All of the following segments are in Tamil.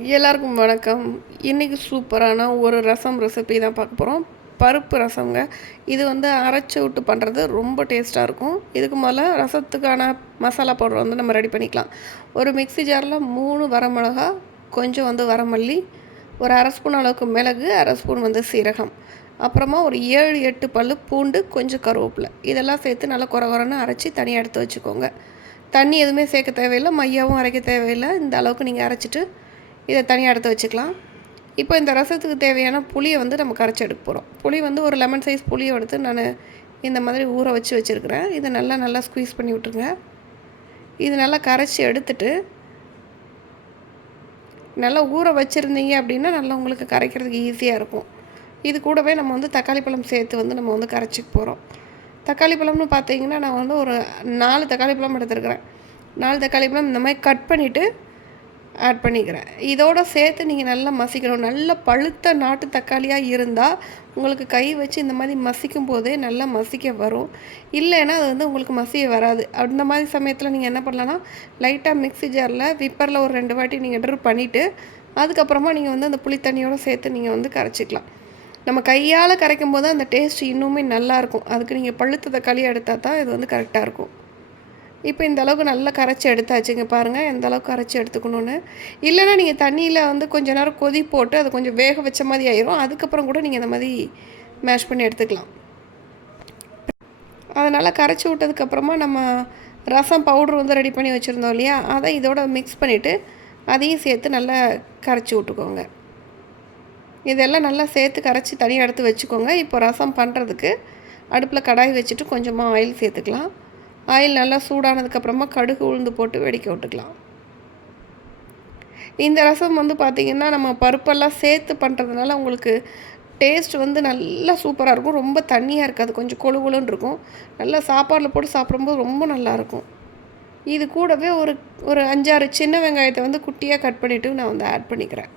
எல்லாருக்கும் வணக்கம். இன்றைக்கி சூப்பரான ஒரு ரசம் ரெசிபி தான் பார்க்க போகிறோம் பருப்பு ரசம்ங்க. இது வந்து அரைச்சி விட்டு பண்ணுறது ரொம்ப டேஸ்ட்டாக இருக்கும். இதுக்கு முதல்ல ரசத்துக்கான மசாலா பவுடர் வந்து நம்ம ரெடி பண்ணிக்கலாம். ஒரு மிக்ஸி ஜாரில் மூணு வரமிளகா கொஞ்சம் வந்து வரமல்லி ஒரு அரை ஸ்பூன் அளவுக்கு மிளகு அரை ஸ்பூன் வந்து சீரகம். அப்புறமா ஒரு ஏழு எட்டு பல் பூண்டு கொஞ்சம் கருவேப்பிலை. இதெல்லாம் சேர்த்து நல்லா குறை குறைன்னு அரைச்சி தனியாக எடுத்து வச்சுக்கோங்க. தண்ணி எதுவுமே சேர்க்க தேவையில்லை. மையாவும் அரைக்க தேவையில்லை. இந்த அளவுக்கு நீங்கள் அரைச்சிட்டு இதை தனியாக எடுத்து வச்சுக்கலாம். இப்போ இந்த ரசத்துக்கு தேவையான புளியை வந்து நம்ம கரைச்சி எடுக்க போகிறோம் புளி வந்து ஒரு லெமன் சைஸ் புளியை எடுத்து நான் இந்த மாதிரி ஊற வச்சு வச்சுருக்கிறேன். இதை நல்லா நல்லா ஸ்குவீஸ் பண்ணி விட்ருங்க இது நல்லா கரைச்சி எடுத்துட்டு நல்லா ஊற வச்சுருந்தீங்க அப்படின்னா நல்லா உங்களுக்கு கரைக்கிறதுக்கு ஈஸியாக இருக்கும். இது கூடவே நம்ம வந்து தக்காளி பழம் சேர்த்து வந்து நம்ம வந்து கரைச்சிக்க போகிறோம் தக்காளி பழம்னு பார்த்தீங்கன்னா நான் வந்து ஒரு நாலு தக்காளி பழம் எடுத்துருக்குறேன். நாலு தக்காளி பழம் இந்த மாதிரி கட் பண்ணிவிட்டு ஆட் பண்ணிக்கிறேன். இதோடு சேர்த்து நீங்கள் நல்லா மசிக்கணும். நல்ல பழுத்த நாட்டு தக்காளியாக இருந்தால் உங்களுக்கு கை வச்சு இந்த மாதிரி மசிக்கும் போதே நல்லா மசிக்க வரும். இல்லைன்னா அது வந்து உங்களுக்கு மசிய வராது. அந்த மாதிரி சமயத்தில் நீங்கள் என்ன பண்ணலான்னா லைட்டாக மிக்ஸி ஜாரில் விப்பரில் ஒரு ரெண்டு வாட்டி நீங்கள் ட்ரிப் பண்ணிவிட்டு அதுக்கப்புறமா நீங்கள் வந்து அந்த புளித்தண்ணியோடு சேர்த்து நீங்கள் வந்து கரைச்சிக்கலாம். நம்ம கையால் கரைக்கும் போது அந்த டேஸ்ட் இன்னுமே நல்லாயிருக்கும் அதுக்கு நீங்கள் பழுத்த தக்காளியாக எடுத்தால் தான் இது வந்து கரெக்டாக இருக்கும். இப்போ இந்த அளவுக்கு நல்லா கரைச்சி எடுத்தாச்சுங்க பாருங்கள் எந்த அளவுக்கு கரைச்சி எடுத்துக்கணுன்னு இல்லைனா நீங்கள் தண்ணியில் வந்து கொஞ்ச நேரம் கொதி போட்டு அதை கொஞ்சம் வேக வச்ச மாதிரி ஆயிரும். அதுக்கப்புறம் கூட நீங்கள் இந்த மாதிரி மேஷ் பண்ணி எடுத்துக்கலாம். அதனால் கரைச்சி விட்டதுக்கப்புறமா நம்ம ரசம் பவுட்ரு வந்து ரெடி பண்ணி வச்சுருந்தோம் இல்லையா? அதை இதோட மிக்ஸ் பண்ணிவிட்டு அதையும் சேர்த்து நல்லா கரைச்சி விட்டுக்கோங்க. இதெல்லாம் நல்லா சேர்த்து கரைச்சி தனியாக எடுத்து வச்சுக்கோங்க. இப்போ ரசம் பண்ணுறதுக்கு அடுப்பில் கடாய் வச்சுட்டு கொஞ்சமாக ஆயில் சேர்த்துக்கலாம். ஆயில் நல்லா சூடானதுக்கப்புறமா கடுகு உளுந்து போட்டு வெடிக்க விட்டுக்கலாம். இந்த ரசம் வந்து பார்த்திங்கன்னா நம்ம பருப்பெல்லாம் சேர்த்து பண்ணுறதுனால உங்களுக்கு டேஸ்ட் வந்து நல்லா சூப்பராக இருக்கும். ரொம்ப தண்ணியாக இருக்காது. கொஞ்சம் கொழு இருக்கும். நல்லா சாப்பாடில் போட்டு சாப்பிடும்போது ரொம்ப நல்லாயிருக்கும் இது கூடவே ஒரு ஒரு அஞ்சாறு சின்ன வெங்காயத்தை வந்து குட்டியாக கட் பண்ணிவிட்டு நான் வந்து ஆட் பண்ணிக்கிறேன்.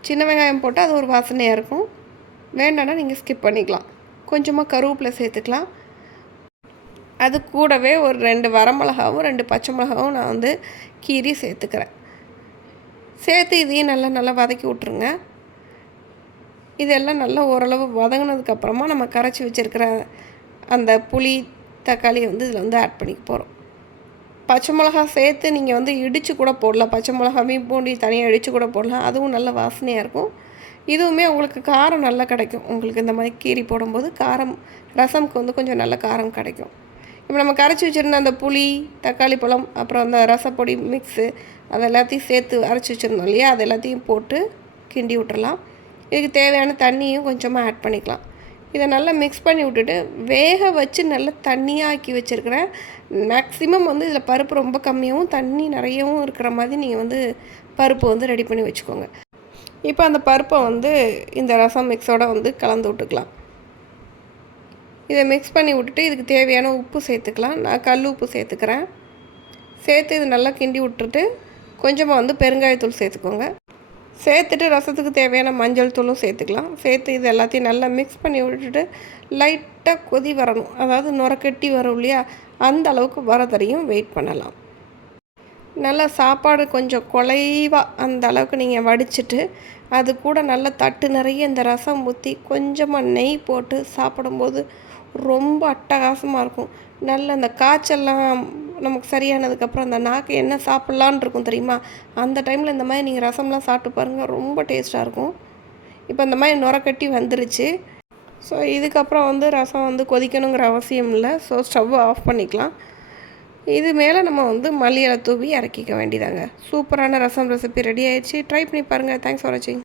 சின்ன வெங்காயம் போட்டால் அது ஒரு வாசனையாக இருக்கும். வேண்டாம்னா நீங்கள் ஸ்கிப் பண்ணிக்கலாம். கொஞ்சமாக கருவேப்பிலை சேர்த்துக்கலாம். அது கூடவே ஒரு ரெண்டு வரமிளகாவும் ரெண்டு பச்சை மிளகாவும் நான் வந்து கீரி சேர்த்துக்கிறேன். சேர்த்து இதையும் நல்லா நல்லா வதக்கி விட்ருங்க இதெல்லாம் நல்லா ஓரளவு வதங்கினதுக்கப்புறமா நம்ம கரைச்சி வச்சுருக்கிற அந்த புளி தக்காளியை வந்து இதில் வந்து ஆட் பண்ணிக்க போகிறோம் பச்சை மிளகா சேர்த்து நீங்கள் வந்து இடித்து கூட போடலாம். பச்சை மிளகாவையும் பூண்டி தனியாக இடித்து கூட போடலாம். அதுவும் நல்ல வாசனையாக இருக்கும். இதுவுமே உங்களுக்கு காரம் நல்லா கிடைக்கும். உங்களுக்கு இந்த மாதிரி கீரி போடும்போது காரம் ரசம்க்கு வந்து கொஞ்சம் நல்ல காரம் கிடைக்கும். இப்போ நம்ம கரைச்சி வச்சுருந்த அந்த புளி தக்காளி பழம் அப்புறம் அந்த ரசப்பொடி மிக்ஸு அது எல்லாத்தையும் சேர்த்து அரைச்சி வச்சுருந்தோம் இல்லையா? அது எல்லாத்தையும் போட்டு கிண்டி விட்டுறலாம். இதுக்கு தேவையான தண்ணியும் கொஞ்சமாக ஆட் பண்ணிக்கலாம். இதை நல்லா மிக்ஸ் பண்ணி விட்டுட்டு வேக வச்சு நல்லா தண்ணியாக ஆக்கி வச்சுருக்கிறேன் மேக்ஸிமம் வந்து இதில் பருப்பு ரொம்ப கம்மியாகவும் தண்ணி நிறையவும் இருக்கிற மாதிரி நீங்கள் வந்து பருப்பு வந்து ரெடி பண்ணி வச்சுக்கோங்க. இப்போ அந்த பருப்பை வந்து இந்த ரசம் மிக்ஸோடு வந்து கலந்து விட்டுக்கலாம். இதை மிக்ஸ் பண்ணி விட்டுட்டு இதுக்கு தேவையான உப்பு சேர்த்துக்கலாம். நான் கல் உப்பு சேர்த்துக்கிறேன். சேர்த்து இது நல்லா கிண்டி விட்டுட்டு கொஞ்சமாக வந்து பெருங்காயத்தூள் சேர்த்துக்கோங்க. சேர்த்துட்டு ரசத்துக்கு தேவையான மஞ்சள் தூளும் சேர்த்துக்கலாம். சேர்த்து இது எல்லாத்தையும் நல்லா மிக்ஸ் பண்ணி விட்டுட்டு லைட்டாக கொதி வரணும். அதாவது நுரக்கட்டி வரும் இல்லையா? அந்த அளவுக்கு வரதரையும் வெயிட் பண்ணலாம். நல்லா சாப்பாடு கொஞ்சம் குலைவாக அந்த அளவுக்கு நீங்கள் வடிச்சிட்டு அது கூட நல்லா தட்டு நிறைய இந்த ரசம் ஊற்றி கொஞ்சமாக நெய் போட்டு சாப்பிடும்போது ரொம்ப அட்டகாசமாக இருக்கும். நல்ல அந்த காய்ச்சல்லாம் நமக்கு சரியானதுக்கப்புறம் அந்த நாக்கு என்ன சாப்பிட்லான் இருக்கும் தெரியுமா? அந்த டைமில் இந்த மாதிரி நீங்கள் ரசம்லாம் சாப்பிட்டு பாருங்கள் ரொம்ப டேஸ்ட்டாக இருக்கும். இப்போ இந்த மாதிரி நுரக்கட்டி வந்துருச்சு. ஸோ இதுக்கப்புறம் வந்து ரசம் வந்து கொதிக்கணுங்கிற அவசியம் இல்லை. ஸோ ஸ்டவ்வை ஆஃப் பண்ணிக்கலாம். இது மேலே நம்ம வந்து மல்லியலை தூவி இறக்கிக்க வேண்டியதாங்க. சூப்பரான ரசம் ரெசிபி ரெடி ஆயிடுச்சு. ட்ரை பண்ணி பாருங்கள் தேங்க்ஸ் ஃபார் வாட்சிங்